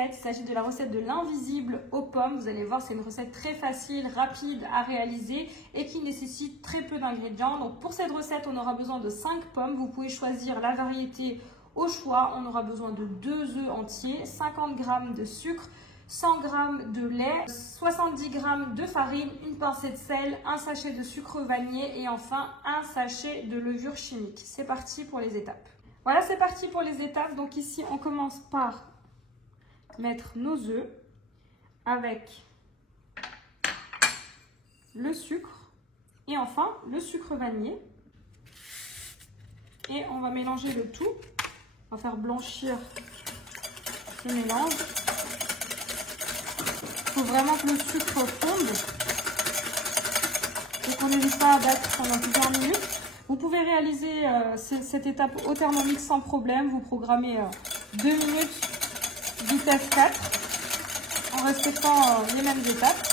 recette. Il s'agit de la recette de l'invisible aux pommes. Vous allez voir, c'est une recette très facile, rapide à réaliser et qui nécessite très peu d'ingrédients. Donc pour cette recette, on aura besoin de 5 pommes. Vous pouvez choisir la variété au choix. On aura besoin de 2 œufs entiers, 50 g de sucre, 100 g de lait, 70 g de farine, une pincée de sel, un sachet de sucre vanillé et enfin un sachet de levure chimique. C'est parti pour les étapes. Voilà, c'est parti pour les étapes. Donc ici, on commence par mettre nos œufs avec le sucre et enfin le sucre vanillé. Et on va mélanger le tout. On va faire blanchir ce mélange. Il faut vraiment que le sucre fonde. Donc on n'hésite pas à battre pendant plusieurs minutes. Vous pouvez réaliser cette étape au Thermomix sans problème. Vous programmez 2 minutes, vitesse 4, en respectant les mêmes étapes.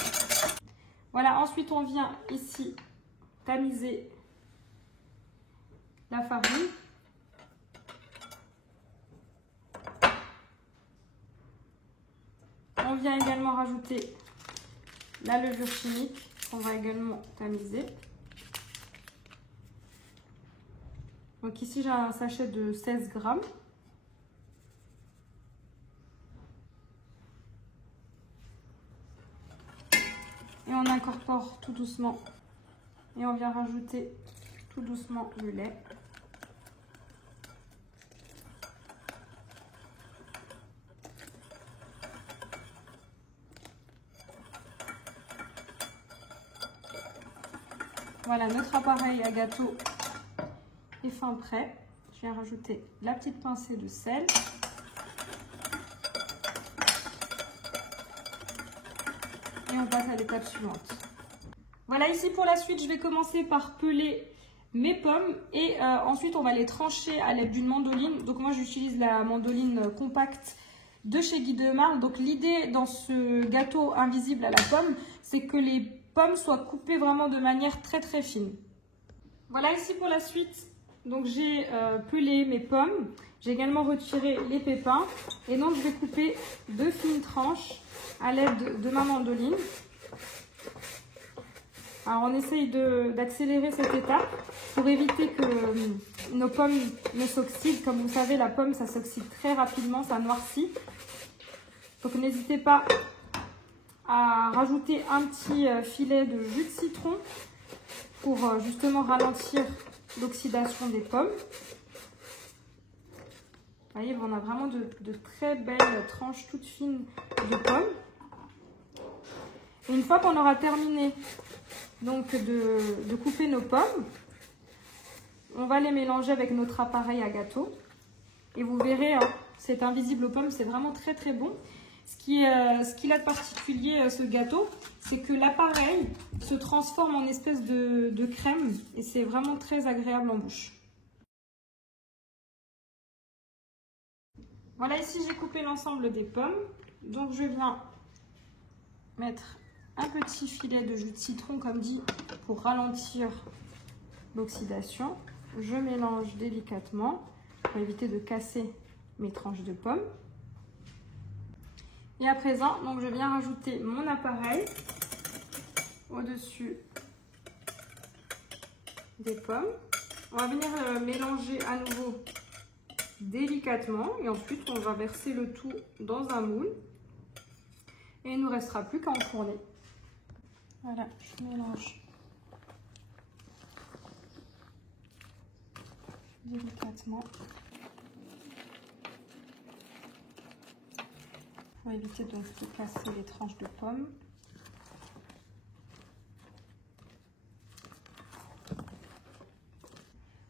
Voilà, ensuite on vient ici tamiser la farine. On vient également rajouter la levure chimique qu'on va également tamiser. Donc ici j'ai un sachet de 16 g. Et on incorpore tout doucement. Et on vient rajouter tout doucement le lait. Voilà, notre appareil à gâteau est fin prêt. Je viens rajouter la petite pincée de sel. Et on passe à l'étape suivante. Voilà, ici pour la suite, je vais commencer par peler mes pommes et ensuite on va les trancher à l'aide d'une mandoline. Donc moi j'utilise la mandoline compacte de chez Guy de Marle. Donc l'idée dans ce gâteau invisible à la pomme, c'est que les pommes soient coupées vraiment de manière très très fine. Voilà, ici pour la suite, donc j'ai pelé mes pommes. J'ai également retiré les pépins et donc je vais couper 2 fines tranches à l'aide de ma mandoline. Alors on essaye d'accélérer cette étape pour éviter que nos pommes ne s'oxydent. Comme vous savez, la pomme ça s'oxyde très rapidement, ça noircit. Donc n'hésitez pas à rajouter un petit filet de jus de citron pour justement ralentir l'oxydation des pommes. Vous voyez, on a vraiment de très belles tranches toutes fines de pommes. Et une fois qu'on aura terminé donc de couper nos pommes, on va les mélanger avec notre appareil à gâteau. Et vous verrez, hein, cet invisible aux pommes, c'est vraiment très très bon. Ce qu'il a de particulier, ce gâteau, c'est que l'appareil se transforme en espèce de crème et c'est vraiment très agréable en bouche. Voilà, ici j'ai coupé l'ensemble des pommes. Donc je viens mettre un petit filet de jus de citron, comme dit, pour ralentir l'oxydation. Je mélange délicatement pour éviter de casser mes tranches de pommes. Et à présent, donc je viens rajouter mon appareil au-dessus des pommes. On va venir mélanger à nouveau délicatement et ensuite on va verser le tout dans un moule et il ne nous restera plus qu'à enfourner. Voilà, je mélange délicatement pour éviter donc de casser les tranches de pommes.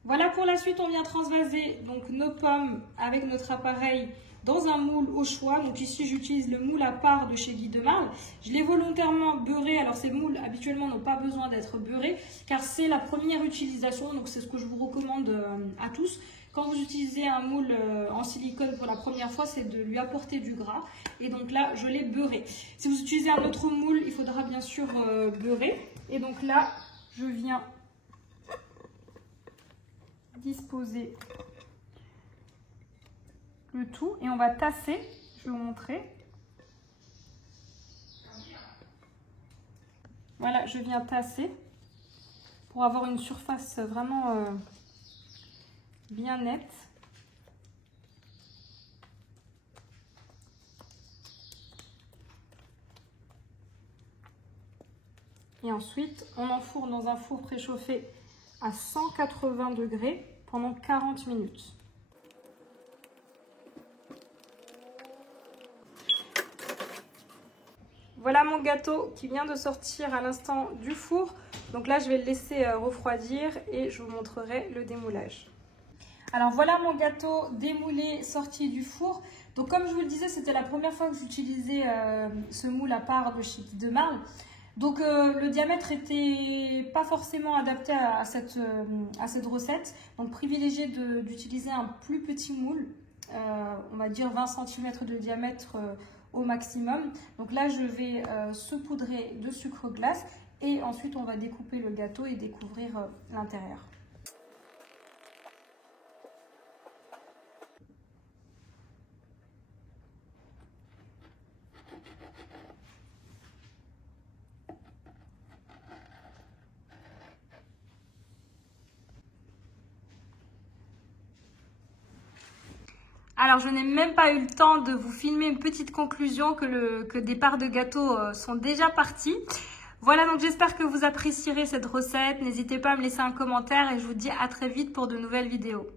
Voilà, pour la suite, on vient transvaser donc nos pommes avec notre appareil dans un moule au choix. Donc ici, j'utilise le moule à part de chez Guy de Marle. Je l'ai volontairement beurré. Alors ces moules, habituellement, n'ont pas besoin d'être beurrés car c'est la première utilisation. Donc c'est ce que je vous recommande à tous. Quand vous utilisez un moule en silicone pour la première fois, c'est de lui apporter du gras. Et donc là, je l'ai beurré. Si vous utilisez un autre moule, il faudra bien sûr beurrer. Et donc là, je viens disposer le tout et on va tasser, je vais vous montrer. Voilà, je viens tasser pour avoir une surface vraiment bien nette. Et ensuite, on enfourne dans un four préchauffé à 180 degrés pendant 40 minutes. Voilà mon gâteau qui vient de sortir à l'instant du four. Donc là, je vais le laisser refroidir et je vous montrerai le démoulage. Alors voilà mon gâteau démoulé sorti du four. Donc comme je vous le disais, c'était la première fois que j'utilisais ce moule à part de chez Guy de Marle. Donc le diamètre n'était pas forcément adapté à cette recette. Donc privilégiez d'utiliser un plus petit moule, on va dire 20 cm de diamètre au maximum. Donc là je vais saupoudrer de sucre glace et ensuite on va découper le gâteau et découvrir l'intérieur. Alors, je n'ai même pas eu le temps de vous filmer une petite conclusion que des parts de gâteau sont déjà parties. Voilà, donc j'espère que vous apprécierez cette recette. N'hésitez pas à me laisser un commentaire et je vous dis à très vite pour de nouvelles vidéos.